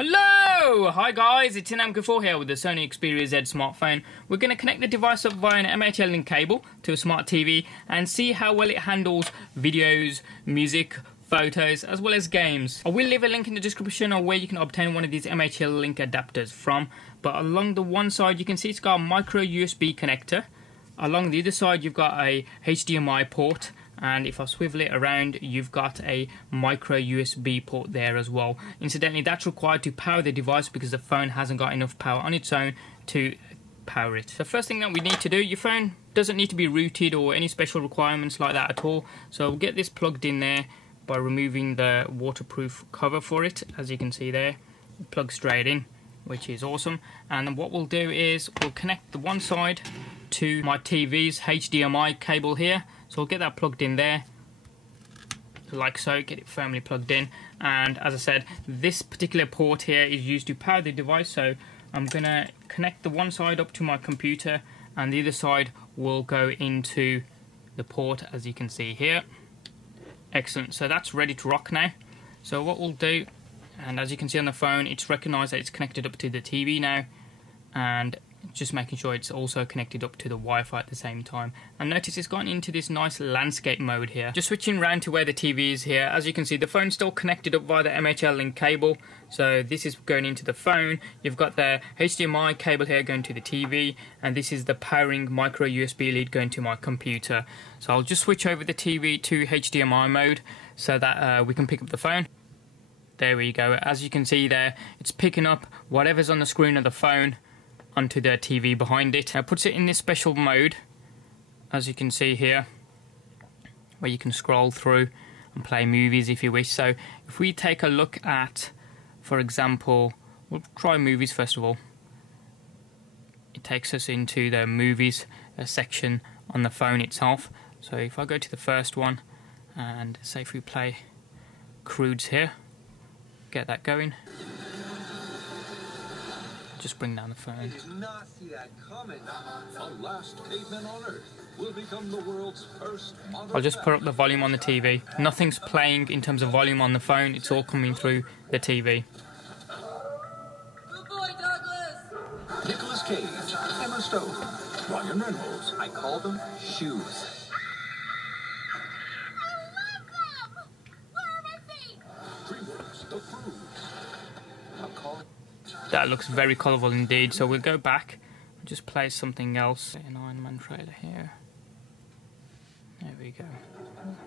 Hello! Hi guys, it's Inam4 here with the Sony XPERIA Z smartphone. We're going to connect the device up via an MHL link cable to a smart TV and see how well it handles videos, music, photos, as well as games. I will leave a link in the description of where you can obtain one of these MHL link adapters from. But along the one side you can see it's got a micro USB connector. Along the other side you've got a HDMI port. And if I swivel it around, you've got a micro USB port there as well. Incidentally, that's required to power the device because the phone hasn't got enough power on its own to power it. The first thing that we need to do, your phone doesn't need to be rooted or any special requirements like that at all. So we'll get this plugged in there by removing the waterproof cover for it. As you can see there, it plugs straight in, which is awesome. And then what we'll do is we'll connect the one side to my TV's HDMI cable here. So I'll get that plugged in there, like so, get it firmly plugged in. And as I said, this particular port here is used to power the device. So I'm going to connect the one side up to my computer and the other side will go into the port, as you can see here. Excellent, so that's ready to rock now. So what we'll do, and as you can see on the phone, it's recognised that it's connected up to the TV now. And just making sure it's also connected up to the Wi-Fi at the same time. And notice it's gone into this nice landscape mode here. Just switching around to where the TV is here, as you can see the phone's still connected up via the MHL link cable. So this is going into the phone. You've got the HDMI cable here going to the TV, and this is the powering micro USB lead going to my computer. So I'll just switch over the TV to HDMI mode so that we can pick up the phone. There we go. As you can see there, it's picking up whatever's on the screen of the phone onto the TV behind it. It puts it in this special mode, as you can see here, where you can scroll through and play movies if you wish. So if we take a look at, for example, we'll try movies first of all. It takes us into the movies section on the phone itself. So if I go to the first one and say if we play Crudes here, get that going. Just bring down the phone. I'll just put up the volume on the TV. Nothing's playing in terms of volume on the phone, it's all coming through the TV. Good boy, Douglas! Nicolas Cage, Emma Stone, Ryan Reynolds. I call them shoes. That looks very colourful indeed, so we'll go back and just play something else. An Iron Man trailer here. There we go.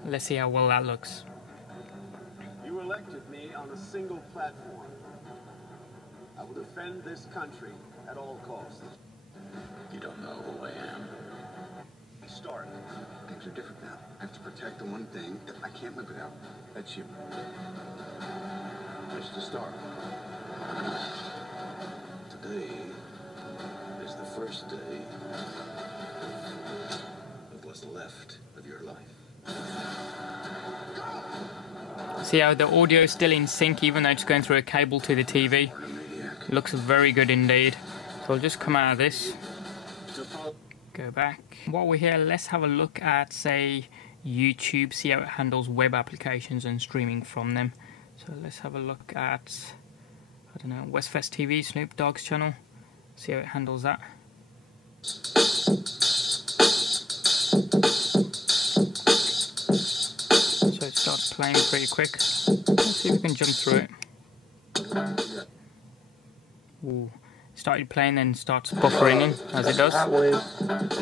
Let's see how well that looks. You elected me on a single platform. I will defend this country at all costs. You don't know who I am. Start. Things are different now. I have to protect the one thing that I can't live without. That's you. Mr. Stark. Today is the first day of what's left of your life. See how the audio is still in sync even though it's going through a cable to the TV. Looks very good indeed. So I'll just come out of this, go back. While we're here, let's have a look at, say, YouTube, see how it handles web applications and streaming from them. So let's have a look at, I don't know, Westfest TV, Snoop Dogg's channel. See how it handles that. So it starts playing pretty quick. Let's see if we can jump through it. Ooh. Started playing, then starts buffering in, as it does. I'm gonna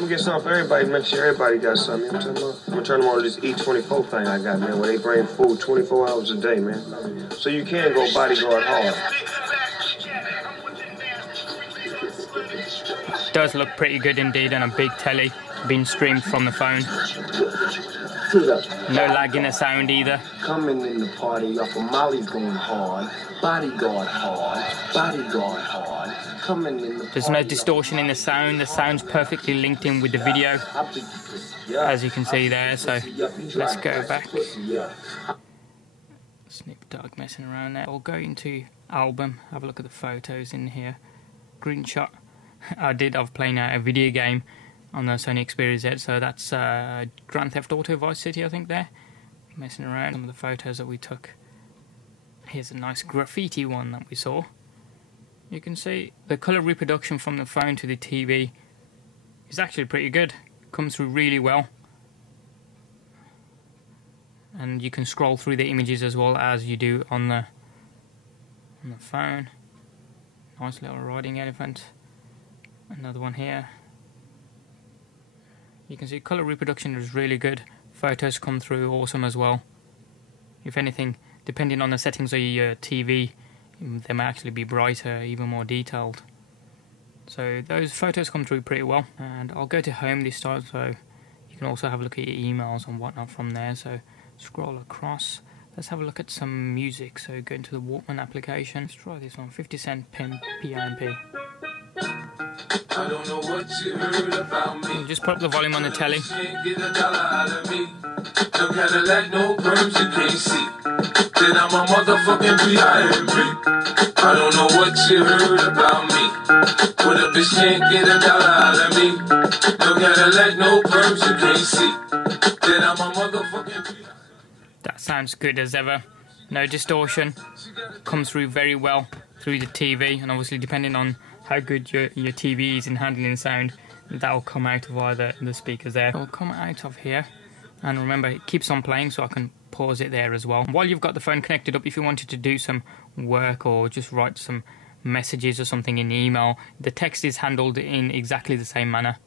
get something for everybody, make sure everybody got something. You know what I'm talking about? I'm gonna turn them on to this E24 thing I got, man, where they bring food 24 hours a day, man. So you can go bodyguard hard. Does look pretty good indeed on a big telly, being streamed from the phone. No lag in the sound either. Coming in the party off of Molly going hard, bodyguard hard, bodyguard hard. Coming in the There's no distortion in the sound's perfectly linked in with the video, as you can see there. So let's go back. Snoop Dogg messing around there. I'll go into album, have a look at the photos in here. Screenshot. I've playing a video game on the Sony XPERIA Z, so that's Grand Theft Auto Vice City, I think there. Messing around, some of the photos that we took. Here's a nice graffiti one that we saw. You can see the colour reproduction from the phone to the TV is actually pretty good. Comes through really well. And you can scroll through the images as well as you do on the phone. Nice little riding elephant. Another one here. You can see colour reproduction is really good. Photos come through awesome as well. If anything, depending on the settings of your TV, they may actually be brighter, even more detailed. So those photos come through pretty well. And I'll go to home this time, so you can also have a look at your emails and whatnot from there. So scroll across. Let's have a look at some music. So go into the Walkman application. Let's try this one, 50 Cent PIMP. I don't know what you heard about me. Just put up the volume on the telly. Get a dollar out of me. No Cadillac, no perms you can't see. Then I'm a motherfucking PIMP. I don't know what you heard about me. But a bitch can't get a dollar out of me. No Cadillac, no perms you can't see. Then I'm a motherfucking PIMP. That sounds good as ever. No distortion. Comes through very well through the TV, and obviously depending on how good your TV is in handling sound, that'll come out via the speakers there. It'll come out of here, and remember it keeps on playing, so I can pause it there as well. While you've got the phone connected up, if you wanted to do some work or just write some messages or something in the email, the text is handled in exactly the same manner.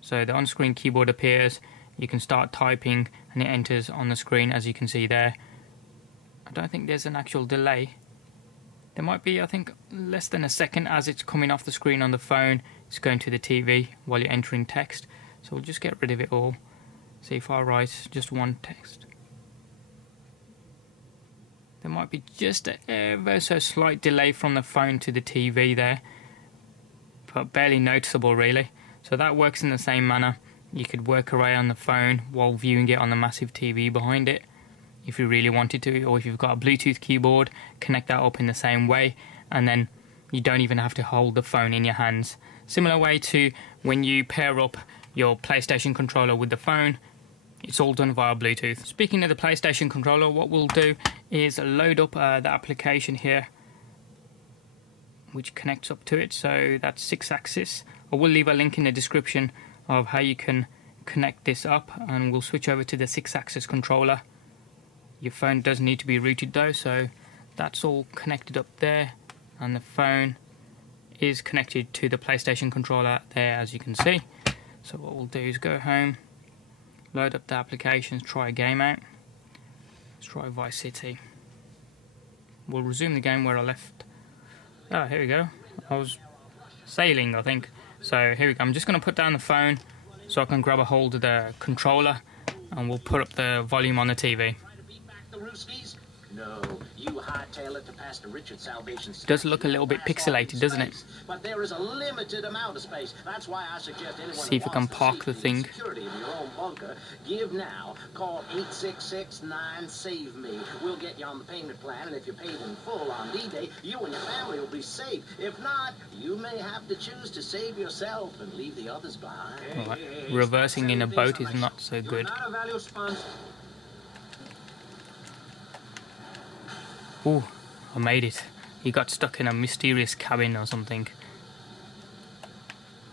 So the on-screen keyboard appears, you can start typing and it enters on the screen, as you can see there. I don't think there's an actual delay. There might be, I think, less than a second as it's coming off the screen on the phone. It's going to the TV while you're entering text. So we'll just get rid of it all. See if I write just one text. There might be just a ever so slight delay from the phone to the TV there, but barely noticeable really. So that works in the same manner. You could work away on the phone while viewing it on the massive TV behind it, if you really wanted to, or if you've got a Bluetooth keyboard, connect that up in the same way, and then you don't even have to hold the phone in your hands. Similar way to when you pair up your PlayStation controller with the phone, it's all done via Bluetooth. Speaking of the PlayStation controller, what we'll do is load up the application here, which connects up to it, so that's 6-axis. I will leave a link in the description of how you can connect this up, and we'll switch over to the 6-axis controller. Your phone does need to be rooted though, so that's all connected up there, and the phone is connected to the PlayStation controller there, as you can see. So what we'll do is go home, load up the applications, try a game out. Let's try Vice City. We'll resume the game where I left. Oh, here we go. I was sailing, I think. So here we go. I'm just going to put down the phone so I can grab a hold of the controller, and we'll put up the volume on the TV. No, you hightail it to Pastor Richard's Salvation. It does look a little bit pixelated, doesn't it? But there is a limited amount of space. That's why I suggest anyone see if we can park the thing. Security of your own bunker, give now. Call 866-9-SAVE-ME. We'll get you on the payment plan, and if you're paid in full on D-Day, you and your family will be safe. If not, you may have to choose to save yourself and leave the others behind. Right. Reversing in a boat is not so good. Ooh, I made it. He got stuck in a mysterious cabin or something.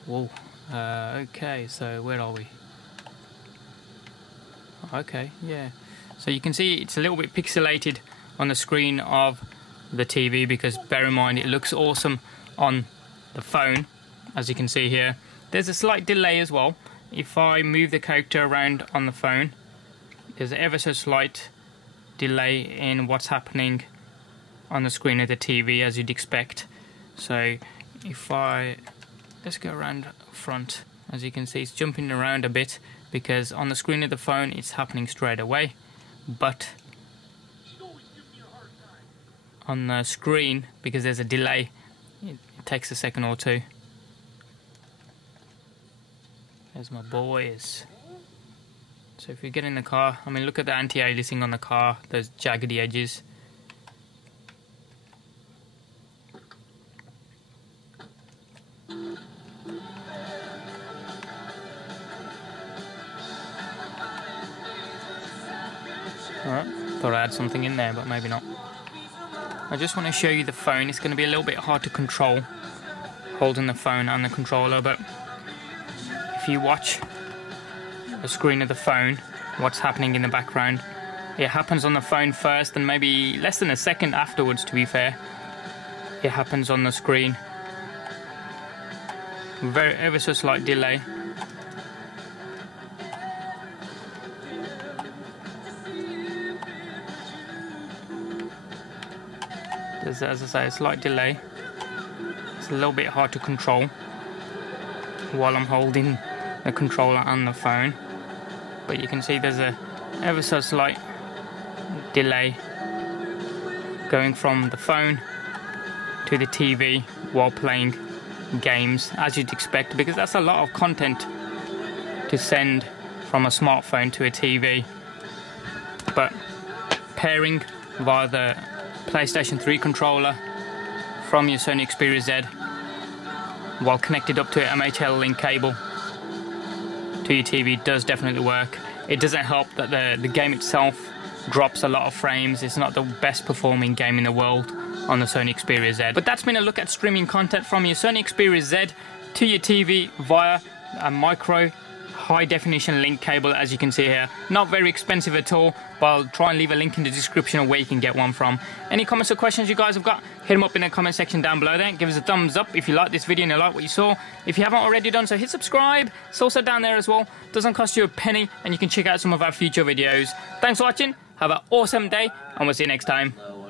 Whoa. Okay, so where are we? Okay, yeah. So you can see it's a little bit pixelated on the screen of the TV, because bear in mind it looks awesome on the phone, as you can see here. There's a slight delay as well. If I move the character around on the phone, there's ever so slight delay in what's happening on the screen of the TV, as you'd expect. So if let's go around front, as you can see it's jumping around a bit, because on the screen of the phone it's happening straight away, but on the screen, because there's a delay, it takes a second or two. There's my boys. So if you get in the car, I mean, look at the anti-aliasing on the car, those jaggedy edges. Alright, thought I had something in there, but maybe not. I just want to show you the phone. It's going to be a little bit hard to control holding the phone and the controller, but if you watch the screen of the phone, what's happening in the background, it happens on the phone first and maybe less than a second afterwards, to be fair. It happens on the screen. Ever so slight delay. There's, as I say, a slight delay. It's a little bit hard to control while I'm holding the controller and the phone, but you can see there's a ever so slight delay going from the phone to the TV while playing games, as you'd expect, because that's a lot of content to send from a smartphone to a TV. But pairing via the PlayStation 3 controller from your Sony Xperia Z while connected up to an MHL link cable to your TV does definitely work. It doesn't help that the game itself drops a lot of frames. It's not the best performing game in the world on the Sony Xperia Z. But that's been a look at streaming content from your Sony Xperia Z to your TV via a micro high definition link cable, as you can see here. Not very expensive at all, but I'll try and leave a link in the description of where you can get one from. Any comments or questions you guys have got, hit them up in the comment section down below there. Give us a thumbs up if you like this video and you like what you saw. If you haven't already done so, hit subscribe. It's also down there as well. Doesn't cost you a penny, and you can check out some of our future videos. Thanks for watching. Have an awesome day, and we'll see you next time.